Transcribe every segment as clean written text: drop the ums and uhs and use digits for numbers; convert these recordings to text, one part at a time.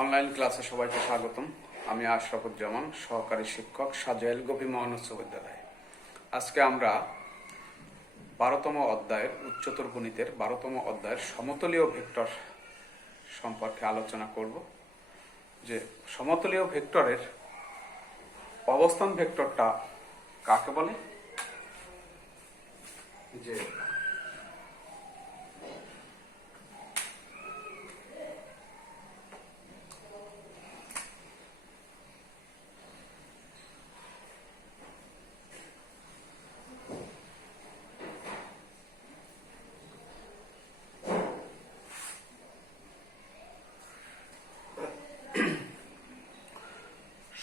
Online ক্লাসে সবাইকে স্বাগতম। আমি আশরাফুজ্জামান, সহকারী শিক্ষক, সাজেল গোপী মোহন উচ্চ বিদ্যালয়। আজকে আমরা 12তম অধ্যায়ের উচ্চতর গণিতের 12তম অধ্যায়ের সমতলীয় ভেক্টর সম্পর্কে আলোচনা করব। যে সমতলীয় ভেক্টরের অবস্থান ভেক্টরটা কাকে বলে, যে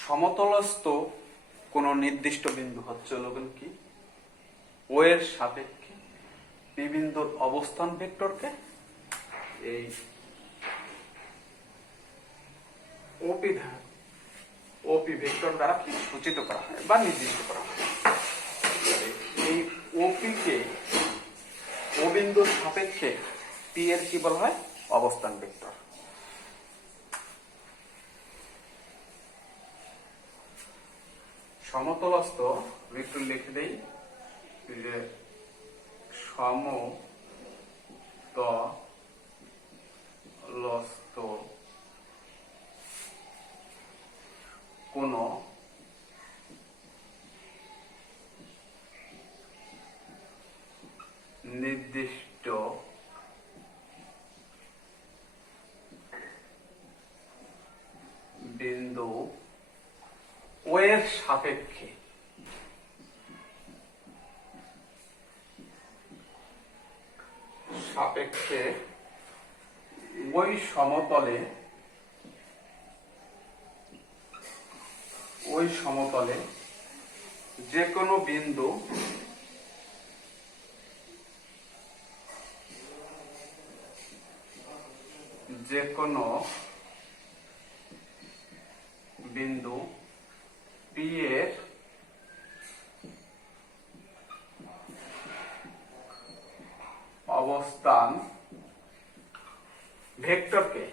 সমতলস্থ কোন নির্দিষ্ট বিন্দু হচ্ছে কি ও এর সাপেক্ষে পি বিন্দুর অবস্থান ভেক্টরকে এই ওপি ভেক্টর দ্বারা কি সূচিত করা হয় বা নির্দিষ্ট করা হয়। এই ওপি কে ও বিন্দুর সাপেক্ষে পি এর কি বলা হয়, অবস্থান ভেক্টর। সমতলস্থ একটু লিখে দেই যে সমতলস্থ কোন নির্দিষ্ট বিন্দু ও এর সাপেক্ষে ওই সমতলে যে কোনো বিন্দু পি এর অবস্থান ভেক্টরকে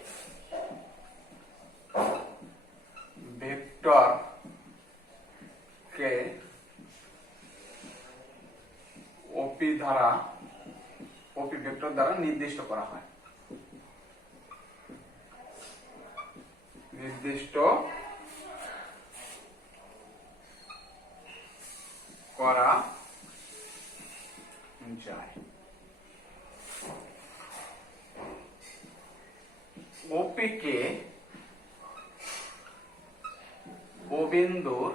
ওপি ভেক্টর দ্বারা নির্দিষ্ট করা হয়। নির্দিষ্ট করা যায়। ওপি কে ও বিন্দুর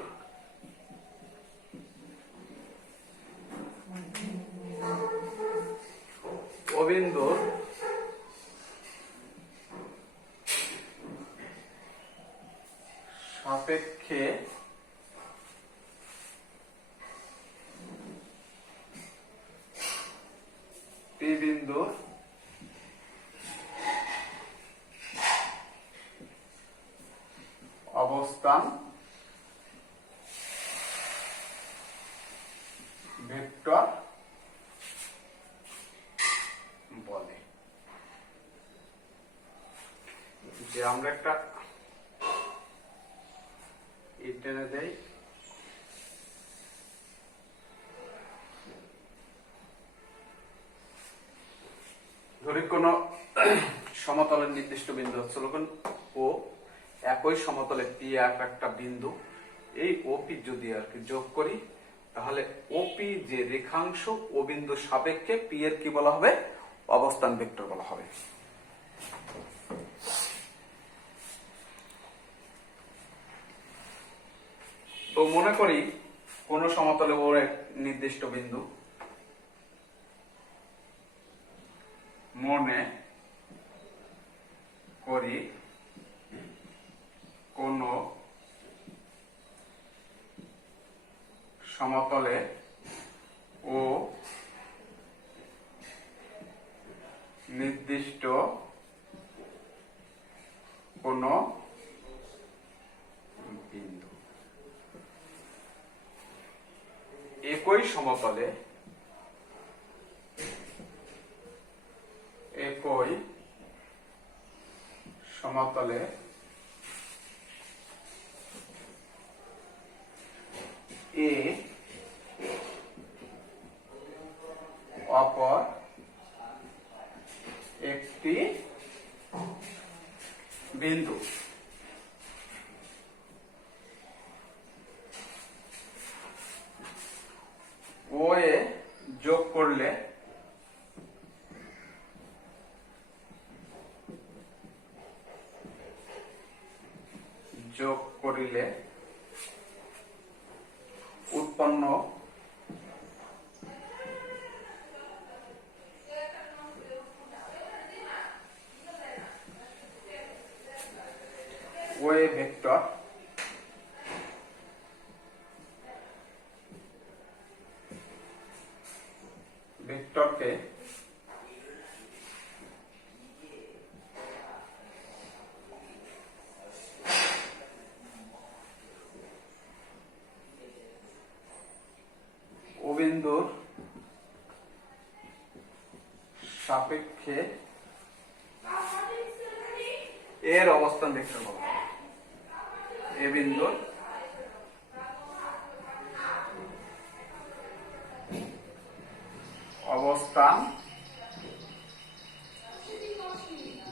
সাপেক্ষে পি বিন্দুর অবস্থান ভেক্টর বলে। যে আমরা একটা টেনে দেই, ধরি কোন সমতলের নির্দিষ্ট বিন্দু হচ্ছে ও, একই সমতলে পি একটা বিন্দু, এই ওপি যদি আর কি যোগ করি তাহলে ওপি যে রেখাংশ ও বিন্দু সাপেক্ষে পি এর কি বলা হবে, অবস্থান ভেক্টর বলা হবে। তো মনে করি কোন সমতলে ওর এক নির্দিষ্ট বিন্দু, মনে করি কোন সমতলে ও নির্দিষ্ট কোন বিন্দু একই সমতলে সমতলে এ অপর একটি বিন্দু। ও এ যোগ করলে উৎপন্ন ওয়ে ভেক্টরকে ও বিন্দুর সাপেক্ষে এর অবস্থান ভেক্টর বলা হয়। এ বিন্দুর অবস্থান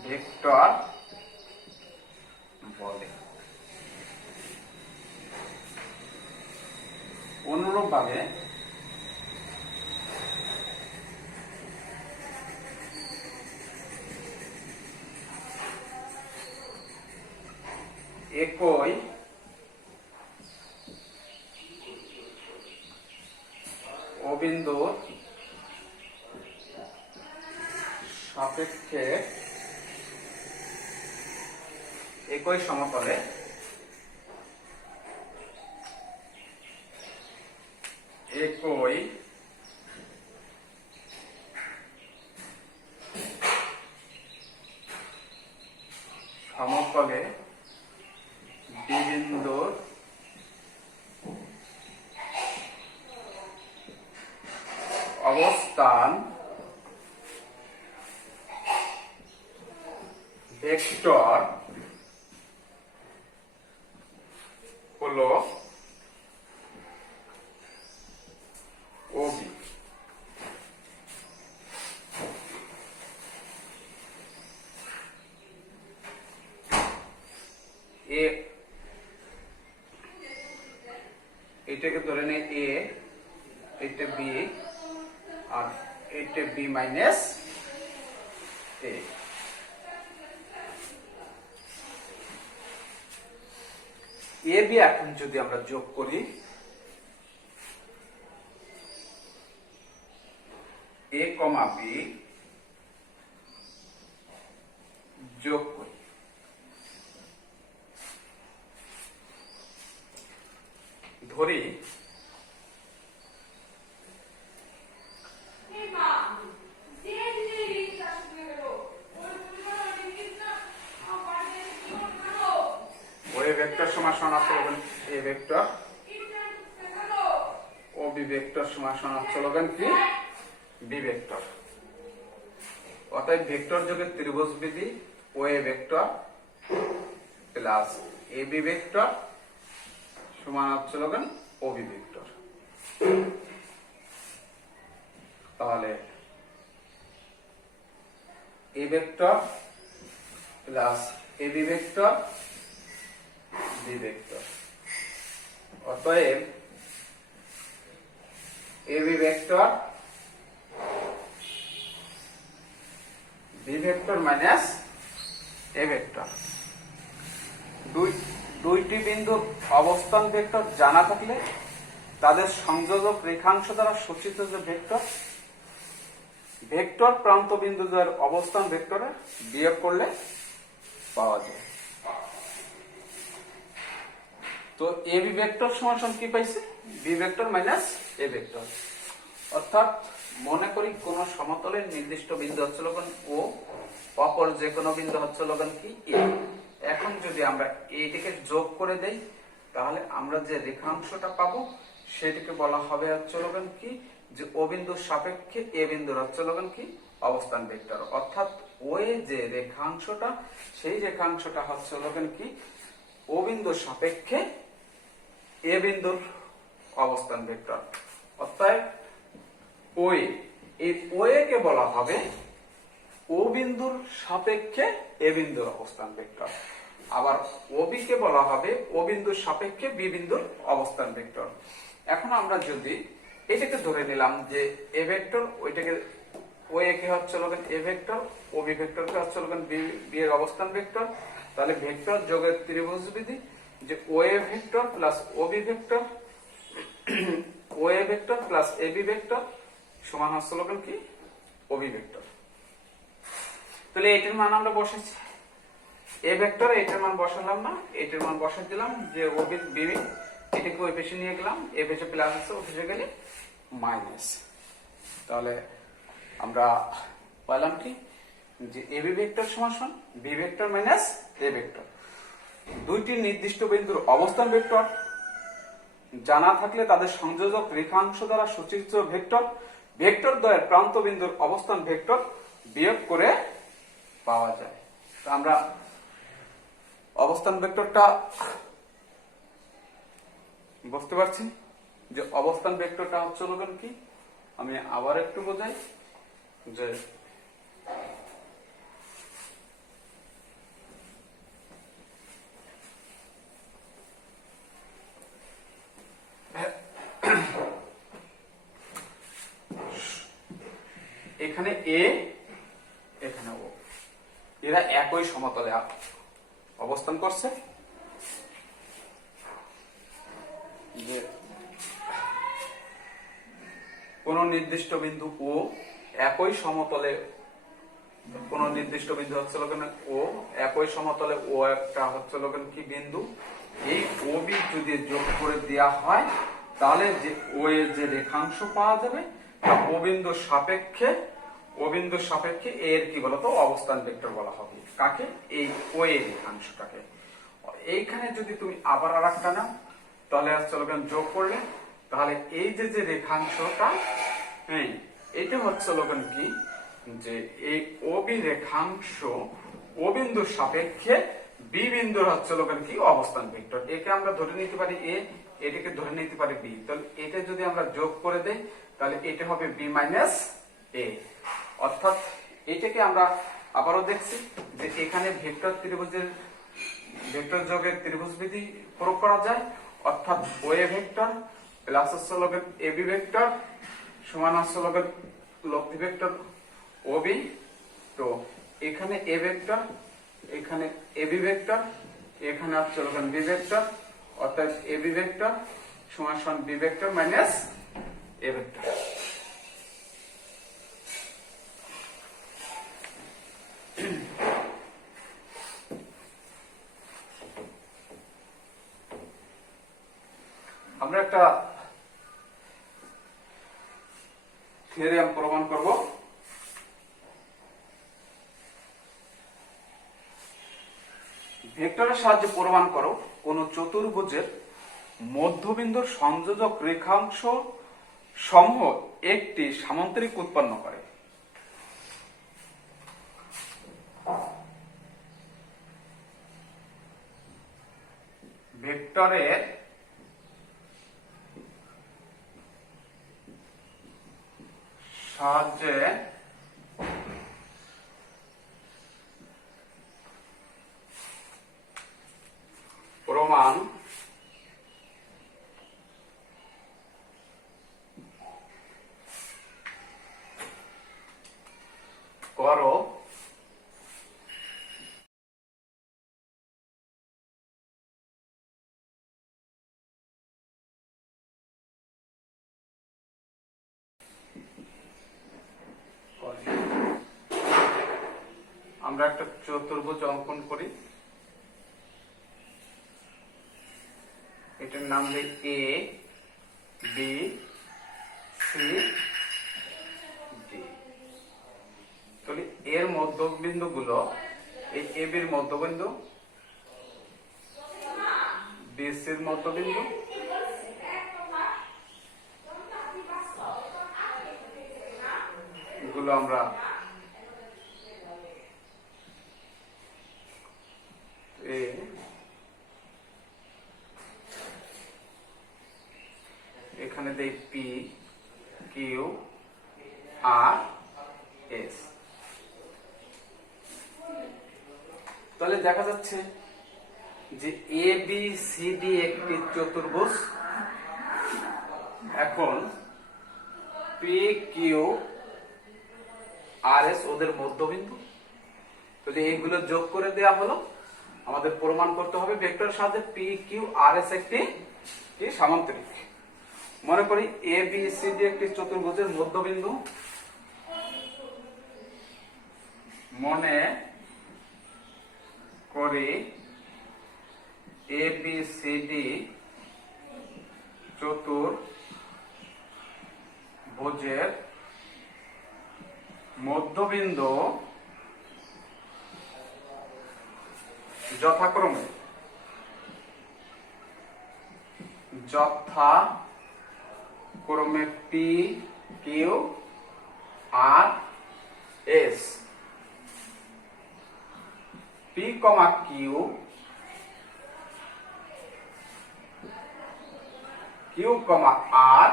ভেক্টর বলে। অনুরূপভাবে একই অবিন্দুর সাপেক্ষে একই সমতলে একই সমতলে বিন্দুর অবস্থান ভেক্টর হলো ওবি। এটাকে ধরে নে এ, এটা বি, আর এটা B minus A. A B এখন যদি আমরা যোগ করি, এ কমা বি যোগ করি, ধরি ভেক্টর সমান আছে এ ভেক্টর ও বি ভেক্টর সমান আছে কি বি ভেক্টর। অতএব ভেক্টর যোগের ত্রিভুজ বিধি O A vector plus A B vector সমান আছে ও বি ভেক্টর। তাহলে A vector plus A B vector B vector. অতএব A B vector B vector minus A vector. দুইটি বিন্দুর অবস্থান ভেক্টর জানা থাকলে তাদের সংযোজক রেখাংশ দ্বারা সূচিত যে ভেক্টর প্রান্ত বিন্দুদের অবস্থান ভেক্টরে বিয়োগ করলে পাওয়া যায়। তো এ বি ভেক্টর সমান কি পাইছে B vector minus A vector. অর্থাৎ মনে করি কোন সমতলের নির্দিষ্ট বিন্দু হচ্ছে ও, অপর যে কোনো বিন্দু হচ্ছে কি এ। এখন যদি আমরা এইটিকে যোগ করে দেই তাহলে আমরা যে রেখাংশটা পাবো সেটিকে বলা হবে হচ্ছে কি যে ও বিন্দুর সাপেক্ষে এ বিন্দুর হচ্ছে কি অবস্থান ভেক্টর। অর্থাৎ ও এ যে রেখাংশটা সেই রেখাংশটা হচ্ছে কি ও বিন্দুর সাপেক্ষে এ বিন্দুর অবস্থান ভেক্টর। অর্থাৎ ওয়ে, এই ওয়ে কে বলা হবে ও বিন্দুর সাপেক্ষে এ বিন্দুর অবস্থান ভেক্টর। আবার ওবি কে বলা হবে ও বিন্দুর সাপেক্ষে বি বিন্দুর অবস্থান ভেক্টর। এখন আমরা যদি এটাকে ধরে নিলাম যে এ ভেক্টর, ওইটাকে ওয়ে কে হচ্ছে লগেন এ ভেক্টর, ওবি ভেক্টর কে হচ্ছে লগেন বি এর অবস্থান ভেক্টর, তাহলে ভেক্টর যোগের ত্রিভুজ বিধি যে OA vector plus OB vector OA vector plus AB vector সমান হচ্ছে লগেন কি ওবি ভেক্টর। তাহলে এটার মান আমরা বসাচ্ছি এ ভেক্টর, এটার মান বসালাম না, এটার মান বসাই দিলাম যে ওবি বিবি, এটাকে ওই পেশে নিয়ে গেলাম, এ পেশে প্লাস আছে, ও পেশে গেলে মাইনাস। তাহলে আমরা পাইলাম কি যে এবি ভেক্টর সমান সমান B vector minus A vector. দুইটি নির্দিষ্ট বিন্দুর অবস্থান ভেক্টর জানা থাকলে তাদের সংযোজক রেখাংশ দ্বারা সূচিত ভেক্টর ভেক্টর দ্বয়ের প্রান্ত বিন্দুর অবস্থান ভেক্টর বিয়োগ করে পাওয়া যায়। তো আমরা অবস্থান ভেক্টরটা বুঝতে পারছি যে অবস্থান ভেক্টরটা হচ্ছে লগেন কি, আমি আবার একটু বোঝাই যে এখানে এ এখানে ও, এরা একই সমতলে অবস্থান করছে। যে কোন নির্দিষ্ট বিন্দু ও একই সমতলে, কোন নির্দিষ্ট বিন্দু হচ্ছে লগেন ও একই সমতলে ও একটা হচ্ছে লগেন কি বিন্দু, এই ও বি যদি যোগ করে দেওয়া হয় তাহলে যে ও এর যে রেখাংশ পাওয়া যাবে তা ও বিন্দুর সাপেক্ষে এর কি বলতো অবস্থান ভেক্টর বলা হবে। কাকে? এই ও এর রেখাংশটাকে। এইখানে যদি তুমি আবার আরেকটা নাও তাহলে হচ্ছে লগেন যোগ করলে, তাহলে এই যে যে রেখাংশটা, হ্যাঁ এটা হচ্ছে লগেন কি যে এই ও বি রেখাংশ ও বিন্দুর সাপেক্ষে বি বিন্দুর হচ্ছে লগেন কি অবস্থান ভেক্টর। একে আমরা ধরে নিতে পারি এ, এটাকে ধরে নিতে পারি বি। তাহলে এটা যদি আমরা যোগ করে দেই তাহলে এটা হবে বি মাইনাস এ। অর্থাৎ এটাকে আমরা আবারও দেখছি যে এখানে ভেক্টর ত্রিভুজের ভেক্টর যোগের ত্রিভুজ বিধি প্রয়োগ করা যায়। অর্থাৎ ওয়ে ভেক্টর প্লাস হচ্ছে লগেন এবি ভেক্টর সমান হচ্ছে লগেন লব্ধি ভেক্টর ওবি। তো এখানে এ ভেক্টর, এখানে এবি ভেক্টর, এখানে হচ্ছে লগেন বি ভেক্টর, অর্থাৎ এবি ভেক্টর সমান সমান B vector minus A vector. আমরা একটা থিওরেম প্রমাণ করব। ভেক্টরের সাহায্যে প্রমাণ করো কোন চতুর্ভুজের মধ্যবিন্দুর সংযোজক রেখাংশ সমূহ একটি সামান্তরিক উৎপন্ন করে। ভেক্টরের সাহায্যে প্রমাণ করো আমরা একটা চতুর্ভুজ অঙ্কন করি। এটার নাম দিই এ বি সি ডি। তাহলে এর মধ্যবিন্দু গুলো এই এ বির মধ্যবিন্দু, বি সির মধ্যবিন্দু, গুলো আমরা এখানে দেই পি কিউ আর এস। তাহলে দেখা যাচ্ছে যে এ বি সি ডি একটি চতুর্ভুজ। এখন পি কিউ আর এস ওদের মধ্যবিন্দু। তাহলে এইগুলো যোগ করে দেয়া হলো। আমাদের প্রমাণ করতে হবে ভেক্টরের সাহায্যে পি কিউ আর এস একটি কি সামান্তরিক। মনে করি এ বি সি ডি একটি চতুর্ভুজের মধ্যবিন্দু। মনে করি এ বি সি ডি চতুর্ভুজের মধ্যবিন্দু যথাক্রমে P Q R S. P comma Q, Q comma R,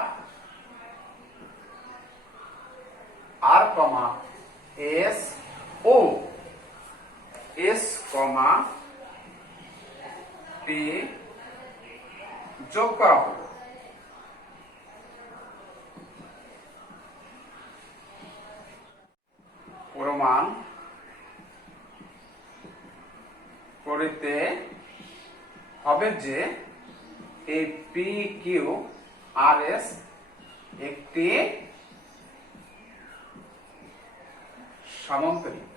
R comma S ও এস কমা পি যোগ করা হলো। প্রমাণ করিতে হবে যে এই পি কিউ আর এস একটি সামান্তরিক,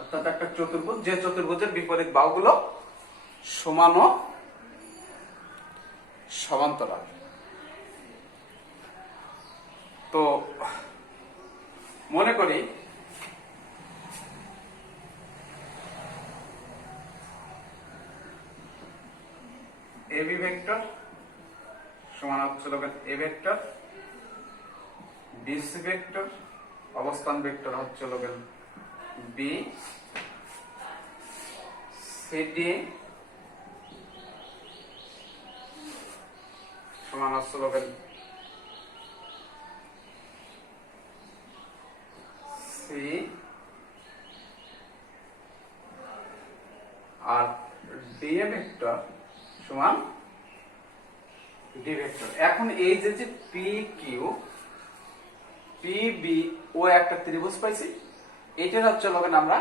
অর্থাৎ একটা চতুর্ভুজ যে চতুর্ভুজের বিপরীত বাহুগুলো সমান ও সমান্তরাল। তো মনে করি এবি ভেক্টর সমান হচ্ছে এ ভেক্টর, বিসি ভেক্টর অবস্থান ভেক্টর হচ্ছে বি, সিডি সমান হচ্ছে সি, আর ডিএ ভেক্টর সমান ডি ভেক্টর। এখন এই যে পি কিউ পি বি ও একটা ত্রিভুজ পাইছি, এটার হচ্ছে আমরা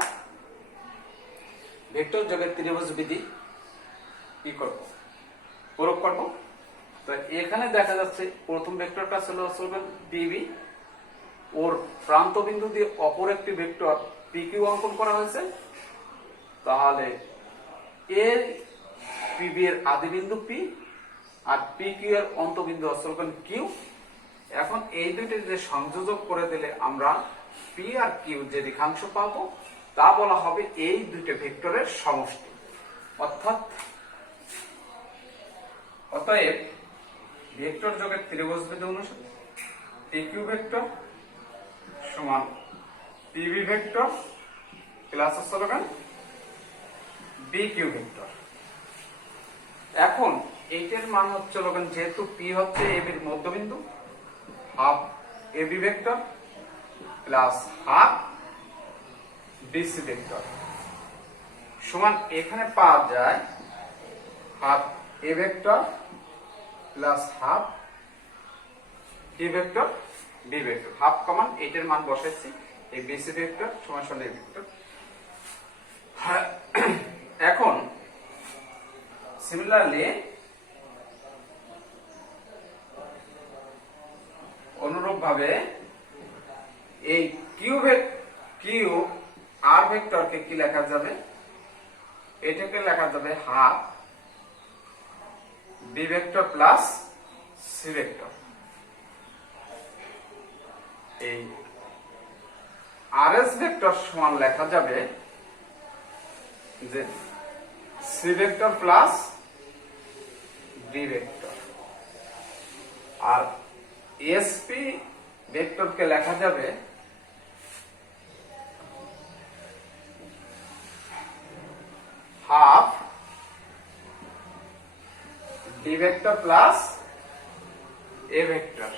ভেক্টর যোগের ত্রিভুজ বিধি কি করব, প্রয়োগ করব। তো এখানে দেখা যাচ্ছে প্রথম ভেক্টরটা ছিল পিবি, ওর প্রান্ত বিন্দু দিয়ে অপর একটি ভেক্টর পি কিউ অঙ্কন করা হয়েছে। তাহলে এর পিবি এর আদি বিন্দু পি আর পি কিউ এর অন্তবিন্দু হচ্ছে কিউ। এখন এই দুইটি যে সংযোজক করে দিলে আমরা পি আর কিউ যে রেখাংশ পাবো তা বলা হবে এই দুইটি ভেক্টরের সমষ্টি। অতএব ভেক্টর যোগের ত্রিভুজ বিধি অনুসারে পি কিউ ভেক্টর সমান PB vector plus B Q vector. এখন এইটার মান হচ্ছে যেহেতু পি হচ্ছে এবির মধ্যবিন্দু, half AB vector plus half BC vector সমান এখানে পাওয়া যায় half A vector plus half কি vector B vector. Half common এইটার মান বসাচ্ছি, এই বিসি ভেক্টর সমান সমান এ ভেক্টর। এখন সিমিলারলি অনুরূপ ভাবে এই কিউ আর ভেক্টরকে কি লেখা যাবে, এটাকে লেখা যাবে half B vector plus C vector. এই আর এস ভেক্টর সমান লেখা যাবে যে C vector plus D vector, আর এসপি ভেক্টরকে লেখা যাবে half D B vector plus A vector.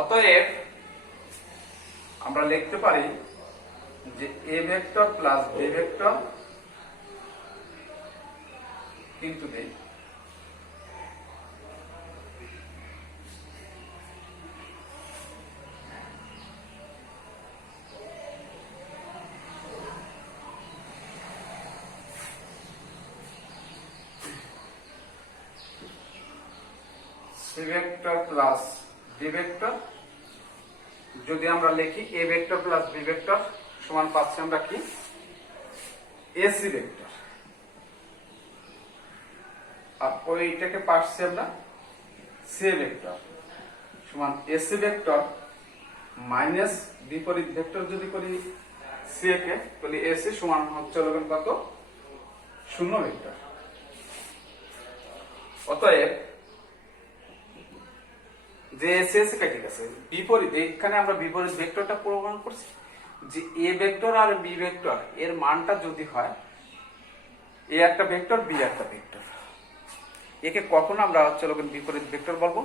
অতএব আমরা লিখতে পারি যে A vector plus B vector কিন্তু দেই C vector plus D vector, যদি আমরা লিখি A vector plus B vector সমান পাচ্ছি আমরা কি এসি ভেক্টর, আর ওইটাকে পাচ্ছি আমরা সি ভেক্টর সমান এসি ভেক্টর মাইনাস বিপরীত ভেক্টর যদি করি সি কে, তাহলে এসি সমান হচ্ছে কত শূন্য ভেক্টর। অতএব যে এসি এসি কেটে গেছে, বিপরীত এখানে আমরা বিপরীত ভেক্টরটা প্রমাণ করছি যে এ ভেক্টর আর বি ভেক্টর এর মানটা যদি হয় এ একটা ভেক্টর বি একটা ভেক্টর, একে কখন আমরা বিপরীত ভেক্টর বলবো?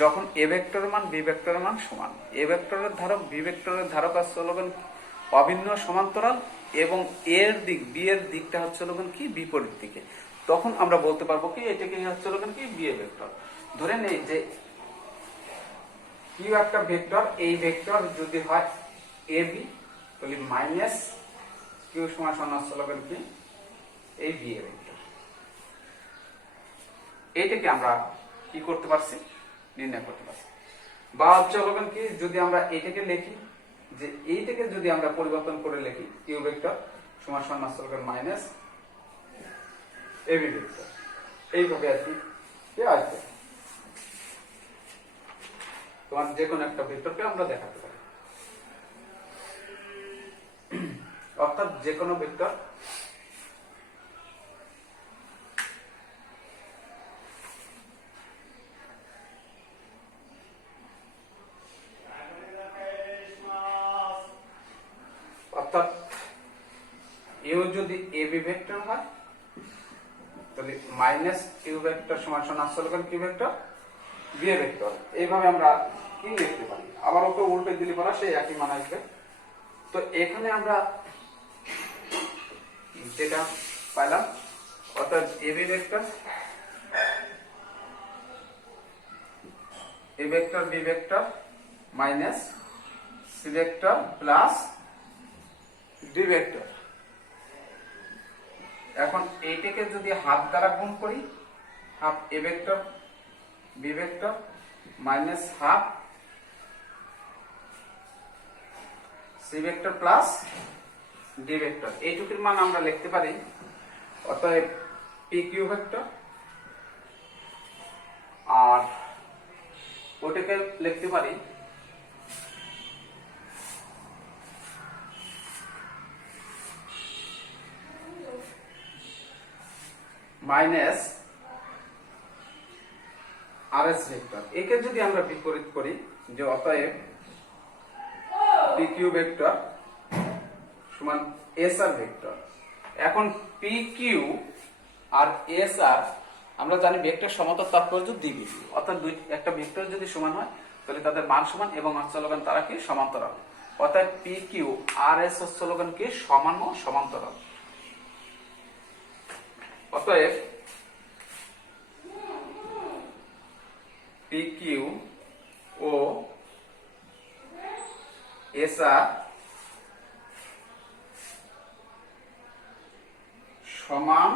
যখন এ ভেক্টরের মান বি ভেক্টরের মান সমান, এ ভেক্টরের ধারক বি ভেক্টরের ধারক হচ্ছে অভিন্ন সমান্তরাল এবং এর দিক বি এর দিকটা হচ্ছে কি বিপরীত দিকে, তখন আমরা বলতে পারবো কি এটাকে হচ্ছে কি বি এ ভেক্টর। ধরে নেই যে কিউ একটা ভেক্টর, এই ভেক্টর যদি হয় এ বি তাহলে মাইনাস কিউ সমান হচ্ছে কি এই বি এ ভেক্টর। এইটাকে আমরা কি করতে পারছি নির্ণয় করতে পারছি। বা হচ্ছে কি যদি আমরা এটাকে লিখি যে এইটাকে যদি আমরা পরিবর্তন করে লিখি কিউ ভেক্টর সমান হচ্ছে মাইনাস এ বি ভেক্টর, এইভাবে আর কি আসবে। তোমার যে কোনো একটা ভেক্টরকে আমরা দেখাতে পারি, অর্থাৎ যে কোনো ভেক্টর অর্থাৎ ইউ যদি এ বি ভেক্টর হয় তাহলে মাইনাস কিউ ভেক্টর সমান হচ্ছে Q vector B A vector. এইভাবে আমরা কি লিখতে পারি, আবার ওকে উল্টে দিলে পরে সেই একই মান আসবে। তো এখানে আমরা যেটা পাইলাম অর্থাৎ A B vector A vector B vector minus C vector plus D vector. এখন এইটাকে যদি হাফ দ্বারা গুণ করি, half A vector B vector minus half C vector plus D vector, এইটুকুর মান আমরা লিখতে পারি অতএব পি কিউ ভেক্টর, আর ওটাকে লিখতে পারি মাইনাস আর এস ভেক্টর। একে যদি আমরা বিপরীত করি যে অতএব পি কিউ ভেক্টর সমান এস আর ভেক্টর। এখন পি কিউ আর এস আর আমরা জানি ভেক্টর সমতার তাৎপর্য দ্বিবিষী, অর্থাৎ একটা ভেক্টর যদি সমান হয় তাহলে তাদের মান সমান এবং তারা কি সমান্তরাল, অর্থাৎ পি কিউ আর এস কি সমান ও সমান্তরাল। অতএব পি কিউ ও এস আর সমান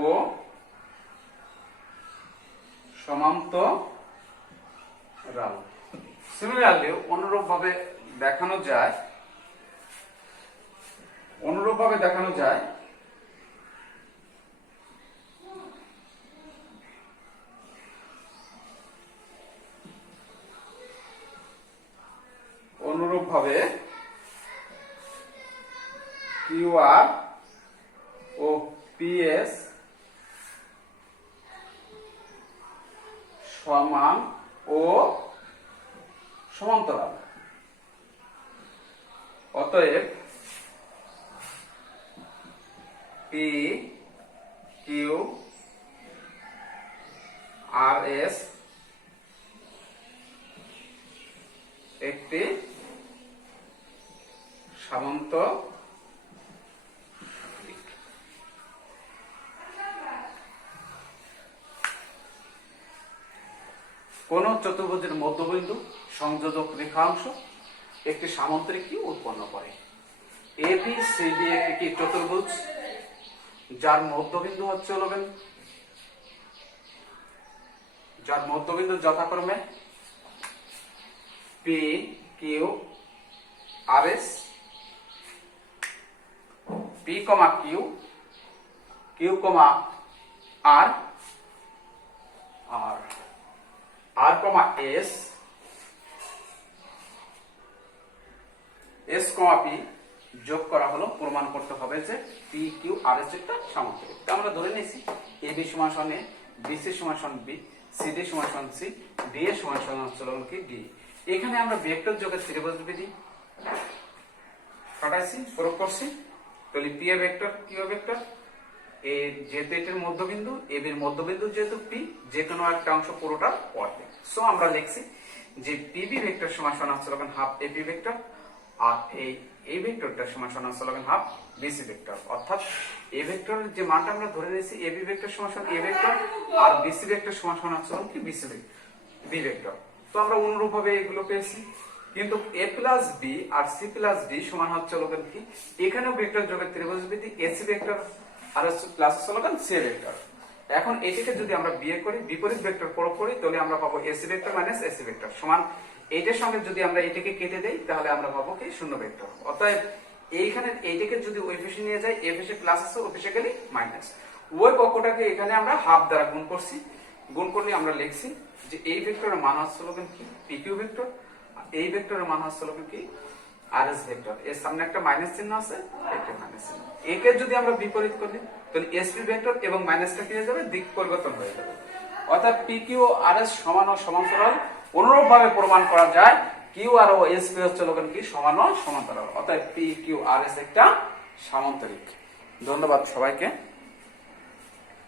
ও সমান্তরাল। সিমিলারলি অনুরূপ ভাবে দেখানো যায় Q R O P S সমান ও সমান্তরাল। অতএব পি কিউ আর এস একটি সামান্তরিক। কোন চতুর্ভুজের মধ্যবিন্দু সংযোজক রেখাংশ একটি সামান্তরিক কি উৎপন্ন করে। ABCD একটি কি চতুর্ভুজ যার মধ্যবিন্দু হচ্ছে যথাক্রমে P Q R S, P, Q, Q, R, R, S, S, P যোগ করা হলো। প্রমাণ করতে হবে যে P Q R S একটা সামান্তরিক। আমরা ধরে নিয়েছি AB সমান সমান A, BC সমান সমান B, CD সমান সমান C, DA সমান সমান হচ্ছে কি D। এখানে আমরা ভেক্টর যোগের ত্রিভুজ বিধি খাটাইছি, প্রয়োগ করছি। তাহলে P A vector Q A vector, এ যেহেতু এটার মধ্যবিন্দু, AB এর মধ্যবিন্দু যেহেতু P, যে কোনো একটা অংশ পুরোটা অর্ধেক। সো আমরা লিখছি যে PB ভেক্টর সমান সমান হচ্ছে হাফ AP ভেক্টর, আর এই ভেক্টরটা সমান সমান হচ্ছে হাফ BC ভেক্টর। অর্থাৎ A ভেক্টরের যে মানটা আমরা ধরে নিয়েছি AB ভেক্টর সমান সমান A ভেক্টর, আর BC ভেক্টর সমান সমান হচ্ছে কি B ভেক্টর। তো আমরা অনুরূপভাবে এগুলো পেয়েছি, কিন্তু A প্লাস B আর C প্লাস D সমান হচ্ছে কি, এখানেও ভেক্টর যোগের ত্রিভুজ বিধি AC ভেক্টর আর প্লাস C ভেক্টর। এখন এটাকে যদি আমরা বিয়ে করি, বিপরীত ভেক্টর প্রয়োগ করি, তাহলে আমরা পাবো AC vector minus AC vector সমান, এইটার সঙ্গে যদি আমরা এটাকে কেটে দেই তাহলে আমরা পাবো কি শূন্য ভেক্টর। অতএব এইখানে এইটাকে যদি ওই পাশে নিয়ে যাই, এই পাশে প্লাস আছে, ওই পাশে গেলে মাইনাস, ওই পক্ষটাকে এখানে আমরা হাফ দ্বারা গুণ করছি। গুণ করলে আমরা লিখছি যে এই ভেক্টরের মান হচ্ছে কি PQ ভেক্টর, এই ভেক্টরের মান হচ্ছে কি RS ভেক্টর। এর সামনে একটা মাইনাস চিহ্ন আছে, একটা মাইনাস চিহ্ন। একে যদি আমরা বিপরীত করি তাহলে SP ভেক্টর এবং মাইনাসটা কি হয়ে যাবে, দিক পরিবর্তন হয়ে যাবে। অর্থাৎ PQ ও RS সমান ও সমান্তরাল। অনুরূপভাবে প্রমাণ করা যায় Q আর ও SP হচ্ছে কি সমান ও সমান্তরাল। অর্থাৎ PQ RS একটা সামান্তরিক। ধন্যবাদ সবাইকে।